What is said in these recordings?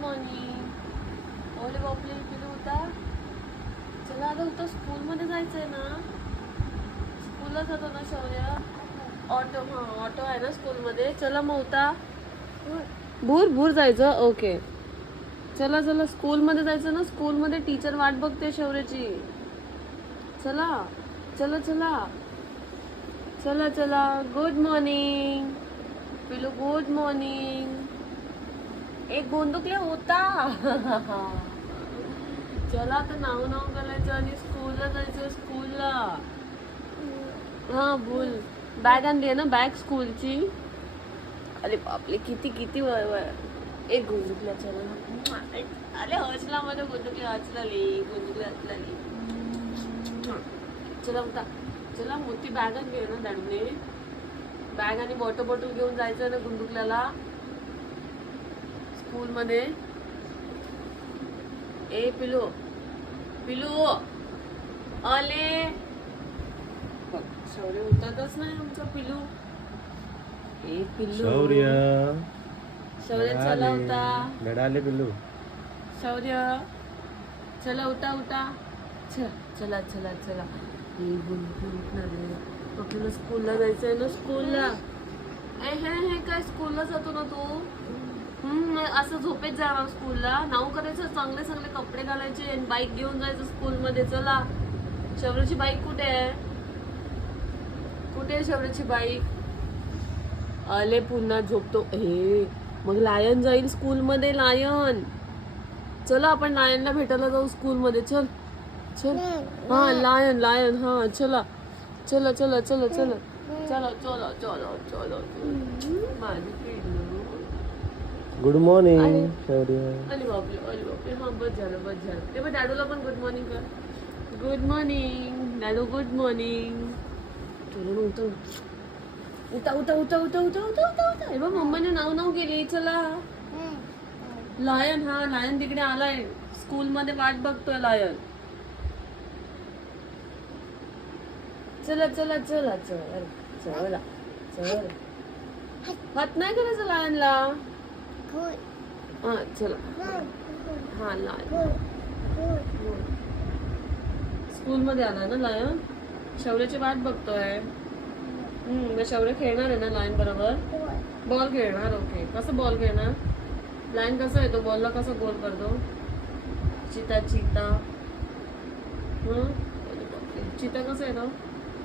Morning. ओले बापले पिलू उठा. चला आता उठा, स्कूलमध्ये जायचं आहे ना. स्कूलला जातो ना शौर्य. ऑटो ऑटो आहे ना स्कूलमध्ये. चला मग उठा. भूर भूर जायचं. ओके चला चला, स्कूलमध्ये जायचं ना. स्कूलमध्ये टीचर वाट बघते शौर्याची. चला चला चला चला चला. गुड मॉर्निंग पिलू, गुड मॉर्निंग. एक गोंदुकले होता. चला आता नाव करायचं आणि स्कूलला जायचं. स्कूलला हा बोल. बॅग आणली आहे ना, बॅग स्कूलची. अरे बापले, किती किती एक गोंदुकल्या. चला अरे हसला माझ्या गोंदुकली हचलाली. गोंदुकली हचलाली. चला उठा. चला मोठी बॅग आणली ना दाडूने. बॅग आणि बॉटल घेऊन जायचं ना गुंडुकल्याला स्कूल मध्ये. ए पिलू पिलू आले. शौर्य उठतच नाही आमचा पिलू. ए पिल्लू शौर्य शौर्य चला उठा. लढाले पिल्लू. शौर्य चला उठा उठा. चला चला चला. आपल्याला स्कूलला जायचंय ना. स्कूलला हे काय स्कूलला जातो ना तू. असं झोपेत जावं स्कूलला. नाव करायचं, चांगले चांगले कपडे घालायचे आणि बाईक घेऊन जायचं स्कूलमध्ये. चला. शौर्याची बाईक कुठे आहे. कुठे आहे शौर्याची बाईक. आले पुन्हा झोपतो. हे मग लायन जाईल स्कूलमध्ये. लायन चला आपण लायनला भेटायला जाऊ स्कूलमध्ये. चल चल. हा लायन लायन. हा चला चला चला चला चला चला चला चला चला. माझी पिल्लू. गुड मॉर्निंग शौर्य. अरे बापरे अरे बापरे. हा बस झालं बस झालं. ते मग डॅडूला पण गुड मॉर्निंग कर. गुड मॉर्निंग डॅडू. Good morning. चलो उठा उठा उठा उठा उठा उठा उठा उठा उठा. हे बघ मम्मीने नाव केली. चला लायन. हा लायन तिकडे आलाय स्कूल मध्ये. वाट बघतोय लायन. चला चला चला चला चला चला. हात नाही करायचं लायनला. हा चला. हा लायन स्कूल मध्ये आलाय ना लायन. शौर्याची वाट बघतोय. मग शौर्य खेळणार आहे ना लायन बरोबर. बॉल खेळणार. ओके कसं बॉल खेळणार. लायन कसं येतो बॉलला, कसं गोल करतो. चिता चिता. चिता कसं येतो.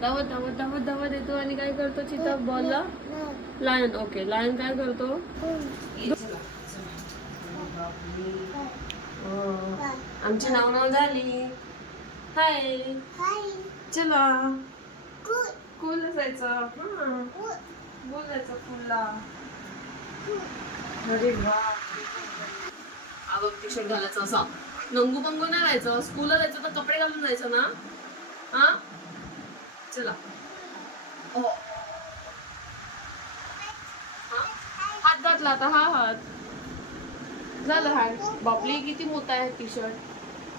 धावत धावत धावत धावत येतो आणि काय करतो चिता बॉलला. लायन. ओके लायन काय करतो. आमची नाव झाली. हाय चला. स्कूलला जायचं. बोलायचं स्कूलला. अरे वा. अगं टी शर्ट घालायचं असं. नंगू पंगू नाही राहायचं. स्कूलला जायचं तर कपडे घालून जायचं ना. हा चला. हात घातला आता. हा हात झालं. हात बापले किती मोठा आहे टी शर्ट.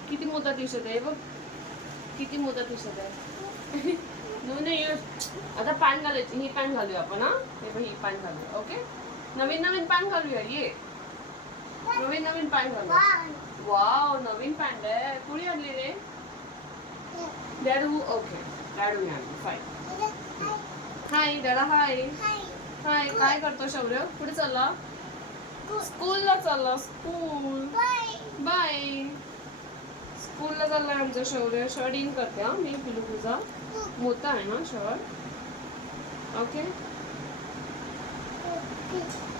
किती मोठा टी शर्ट आहे बघ. किती मोठा टी शर्ट आहे. नाही आता पॅन्ट घालायची. ही पॅन्ट घालूया आपण. हा हे बघ ही पॅन्ट घालूया. ओके नवीन नवीन पॅन्ट घालूया. ये नवीन नवीन पॅन्ट घालूया. वाव नवीन पॅन्ट आहे. कुणी आणली रे. डॅडू. ओके डॅडू आणली. फाईन. हाय डॅडा. हाय हाय. काय करतो शौर्य. कुठे चालला. स्कूलला चालला. School by. स्कूलला चाललाय आमचं शौर्य. शर्ट इन करते. हा मी पिलू तुझा मोठा आहे ना shirt. Okay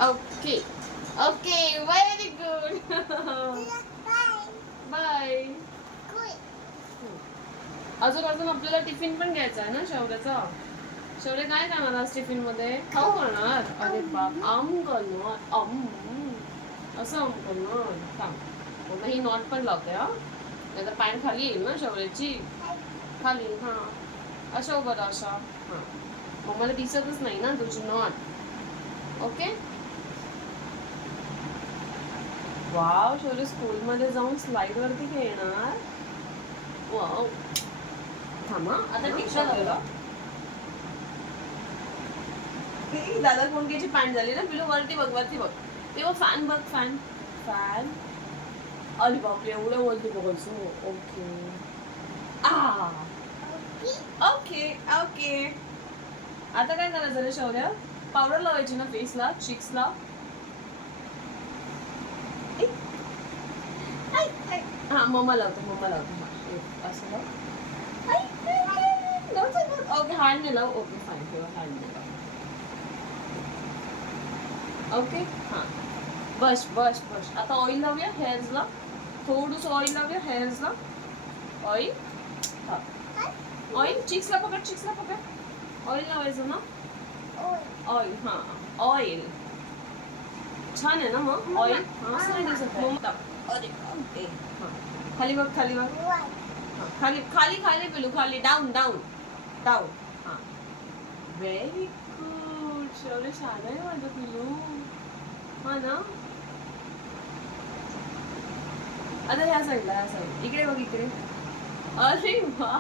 okay okay very good. Bye. अजून आपल्याला टिफिन पण घ्यायचा आहे ना शौर्याचा. शौर्य काय करणार आज टिफिन मध्ये. खाऊ करणार. अरे बाप. आम करणार. असं आम करणार. थांब मग ही नॉट पण लावते. हा नाही तर पॅन्ट खाली येईल ना शौर्याची. खाली. हा अशा उभं राहा. अशा. हा मग मला दिसतच नाही ना तुझी नॉट. Okay wow. शौर्य स्कूल मध्ये जाऊन स्लाइड वरती खेळणार. वाव. थांबा आता टीचर दादा कोणत्याची पॅन्ट झाली ना पिलू. वरती बघ वरती बघ. ते बघ फॅन बघ. फॅन फॅन अरे बापरे एवढं वरती बघायचं. Okay okay okay. आता काय करायचं रे शौर्य? पावडर लावायची ना फेसला, चिक्सला. हा मम्मा लावतो हा असं लाव. ओके हँड लाव. ओके फाईन ठेवा हँड लाव. ओके हां बस बस बस. आता ऑइल लावूया हेअर्सला. थोडंसं ऑइल लावूया हेअर्सला. ऑइल हां ऑइल चिक्सला पकड. ऑइल लावायचं ना. ऑइल हां ऑइल छान आहे ना मग ऑइल. हां असं नाही दिसत मग. अरे ओके हां खाली बघ हां खाली पिलू खाली डाऊन हां व्हेरी गुड. शौर्य छान आहे माझं पिलू. हा ना. आता ह्या साईडला इकडे बघ इकडे. अरे वा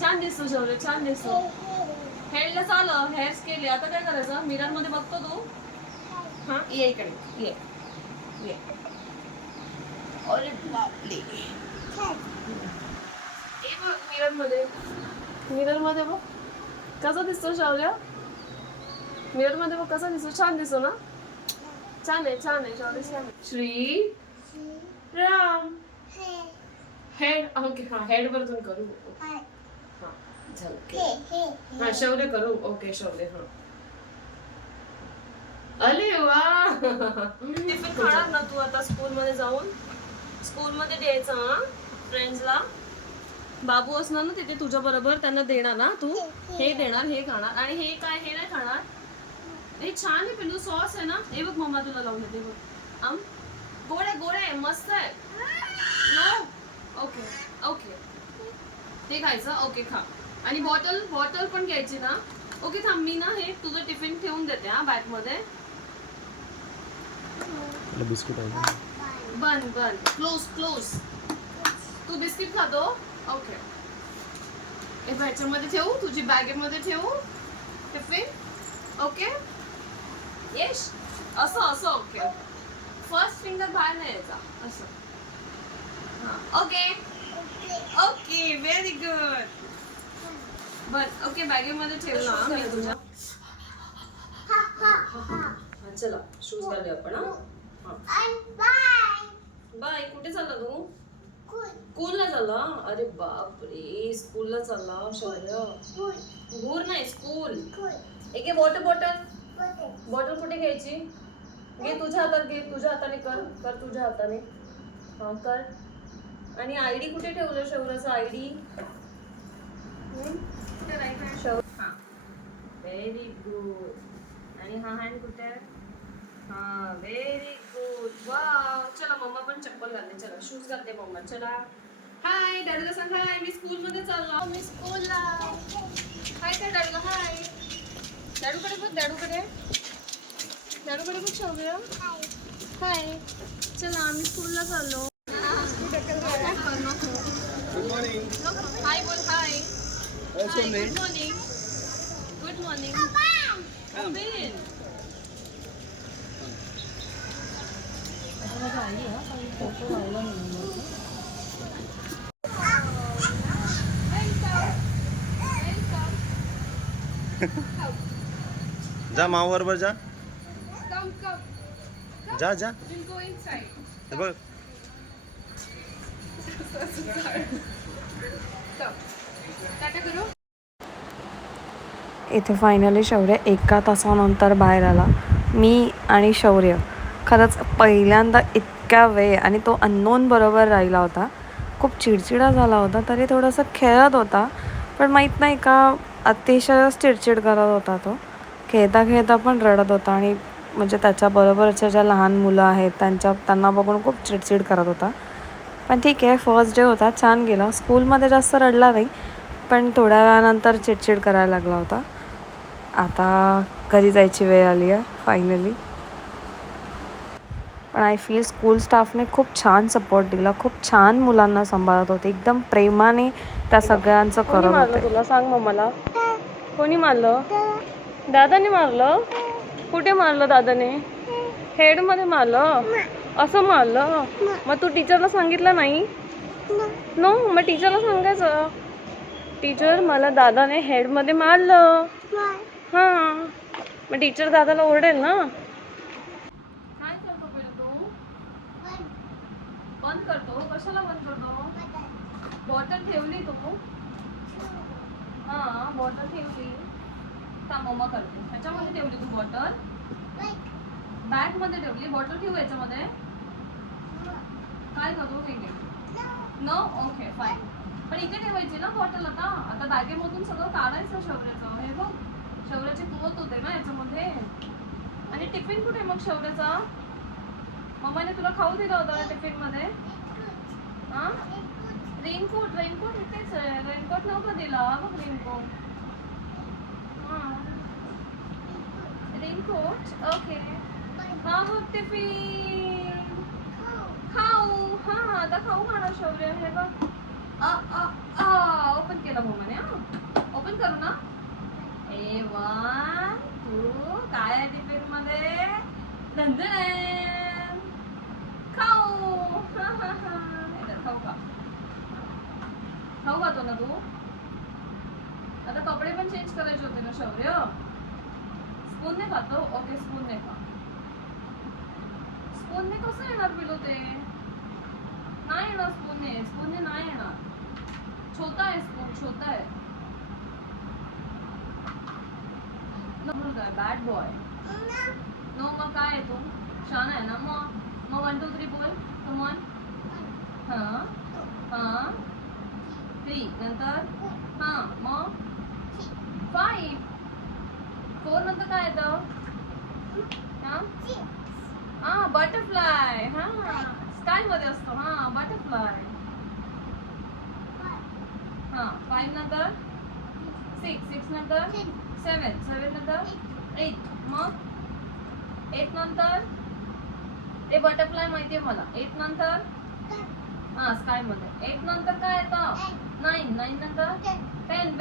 छान दिसतो शौर्य छान दिसतो. हेअरला चाल हेअर्स केले. आता काय करायचं मिरर मध्ये बघतो तू. हा ये इकडे ये. अरे बापले. ए बघ मिरर मध्ये बघ कसा दिसतो शौर्य. मिरर मध्ये बघ कसा दिसतो. छान दिसतो ना. छान आहे शौर्य छान आहे. श्री राम हेड. ओके हा हेड वरतून करू. हा झालं. हा शौर्य करू. ओके शौर्य हा. अरे वा. टिफिन खाणार ना तू आता स्कूल मध्ये जाऊन. स्कूल मध्ये द्यायचं हा फ्रेंड्सला. बाबू असणार ना तिथे तुझ्या बरोबर त्यांना देणार ना तू. हे देणार हे खाणार आणि हे काय हे नाही खाणार. हे छान आहे पिल्लू सॉस आहे ना. हे बघ मम्मा तुला लावून देते बघ. गोड आहे मस्त आहे. नो ओके ते खायचं. ओके खा. आणि बॉटल पण घ्यायची ना. ओके थांब मी ना हे तुझं टिफिन ठेवून देते हा बॅग मध्ये. बिस्किट आहे. बन क्लोज. तू बिस्किट खातो. ओके ह्याच्यामध्ये ठेवू तुझी बॅगेमध्ये ठेवू टिफिन. ओके येस असं ओके. फर्स्ट फिंगर बाहेर नाही यायचा असं. हां ओके व्हेरी गुड. बर ओके बॅगेमध्ये ठेवला मी तुझ्या. चला शूज घालूया आपण. बाय कुठे चालला तू. स्कूलला चालला. अरे बापरे स्कूलला चालला शौर्य. दूर नाही स्कूल. एक बॉटल कुठे घ्यायची. घे तुझ्या हाताने कर तुझ्या हाताने. हा कर. आणि आयडी कुठे ठेवलं शौर्याचा आयडी. Very good. आणि हा हँड कुठे आहे. हा व्हेरी गुड. वाव चला मम्मा पण चप्पल घालते. चला शूज घालते मम्मा. चला हाय डॅडूला सांग हाय मी स्कूल मध्ये चाललो. मी स्कूलला हाय काय डॅडूला हाय. डॅडूकडे बघ शौर्य. हाय चला आम्ही स्कूलला चाललो. हाय बोल हाय. Good morning. जा माऊ बरोबर जा. जा हे बघ. इथे फायनली शौर्य 1 तासानंतर बाहेर आला. मी आणि शौर्य खरंच पहिल्यांदा इतक्या वेळ आणि तो अननोन बरोबर राहिला होता. खूप चिडचिडा झाला होता तरी थोडंसं खेळत होता. पण माहीत नाही का अतिशयच चिडचिड करत होता तो. खेळता पण रडत होता. आणि म्हणजे त्याच्याबरोबरच्या ज्या लहान मुलं आहेत त्यांना बघून खूप चिडचिड करत होता. पण ठीक आहे फर्स्ट डे होता छान गेला. स्कूलमध्ये जास्त रडला नाही पण थोड्या वेळानंतर चिडचिड करायला लागला होता. आता घरी जायची वेळ आली आहे फायनली. पण आय फील स्कूल स्टाफने खूप छान सपोर्ट दिला. खूप छान मुलांना सांभाळत होते. एकदम प्रेमाने त्या सगळ्यांचं करत होते. तुला सांग मम्माला. कोणी मारलं. दादाने मारलं. कुठे मारलं दादाने. हेड मध्ये मारलं असं मारलं मग तू टीचरला सांगितलं नाही नो मग टीचरला सांगायचं टीचर मला दादाने हेड मध्ये मारलं हा मग टीचर दादाला ओरडेल ना काय करतो पहिले तू बंद करतो कशाला बंद करतो बॉटल ठेवली तू हा बॉटल ठेवली का मम्मा करते ह्याच्यामध्ये ठेवली तू बॉटल बॅग मध्ये ठेवली बॉटल ठेवू याच्यामध्ये काय करू ठीक आहे नो ओके फाईन पण इथे ठेवायची ना बॉटल आता आता बॅगेमधून सगळं काढायचं शौर्याचं हे बघ शौर्याचे पोत होते ना याच्यामध्ये आणि टिफिन कुठे मग शौर्याचा मम्माने तुला खाऊ दिला होता ना टिफिन मध्ये हा रेनकोट रेनकोट इथेच आहे रेनकोट नव्हता दिला बघ रेनकोट रेनकोट ओके हा बघ टिफिन खाऊ हा आता खाऊ खाणार शौर्य हे बघ ओपन केलं मम्माने ओपन करू ना ए वन तू काय आहे टिफिन मध्ये धंदन खाऊ खाऊ का खाऊ खातो ना तू आता कपडे पण चेंज करायचे होते ना शौर्य स्पूनने खातो ओके स्पूनने खा स्पूनने कसं येणार पिलो ते नाही येणार स्पूनने नाही येणार छोटा आहे स्पून छोटा आहे बॅड बॉय नो मग काय आहे तू छान आहे ना मग 1 2 3 बोल कम ऑन हां हां 3 नंतर हां मग 5 4 नंतर काय येतं हां बटरफ्लाय हां स्काय मध्ये असतो हां बटरफ्लाय हां 5 नंतर 6 नंतर 7 नंतर 8 मग 8 नंतर ते बटरफ्लाय माहितीये मला 8 नंतर हां स्काय मध्ये 8 नंतर काय येतं 9 नंतर 10